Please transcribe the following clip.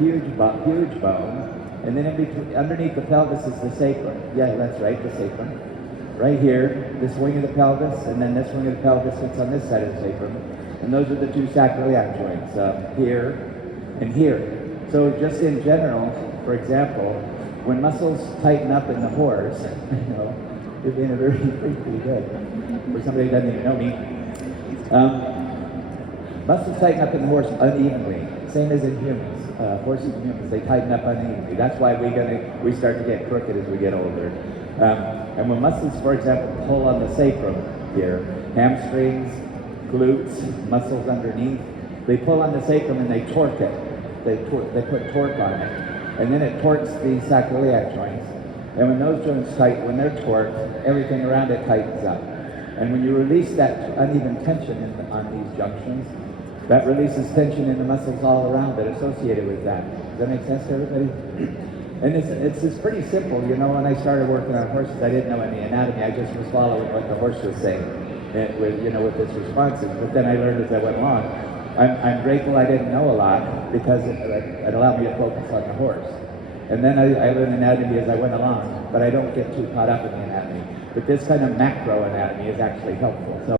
huge bone, and then underneath the pelvis is the sacrum. Yeah, that's right, the sacrum. Right here, this wing of the pelvis, and then this wing of the pelvis sits on this side of the sacrum. And those are the two sacroiliac joints, here and here. So just in general, for example, when muscles tighten up in the horse, you know, you're being pretty good for somebody who doesn't even know me. Muscles tighten up in the horse unevenly, same as in humans. Horses and humans, they tighten up unevenly. That's why we start to get crooked as we get older. And when muscles, for example, pull on the sacrum here, hamstrings, glutes, muscles underneath, they pull on the sacrum and they torque it. They put torque on it. And then it torques the sacroiliac joints. And when those joints tighten, when they're torqued, everything around it tightens up. And when you release that uneven tension on these junctions, that releases tension in the muscles all around it associated with that. Does that make sense to everybody? And it's pretty simple. You know, when I started working on horses, I didn't know any anatomy. I just was following what the horse was saying, with its responses. But then I learned as I went along. I'm grateful I didn't know a lot, because it allowed me to focus on the horse. And then I learned anatomy as I went along, but I don't get too caught up in the anatomy. But this kind of macro anatomy is actually helpful. So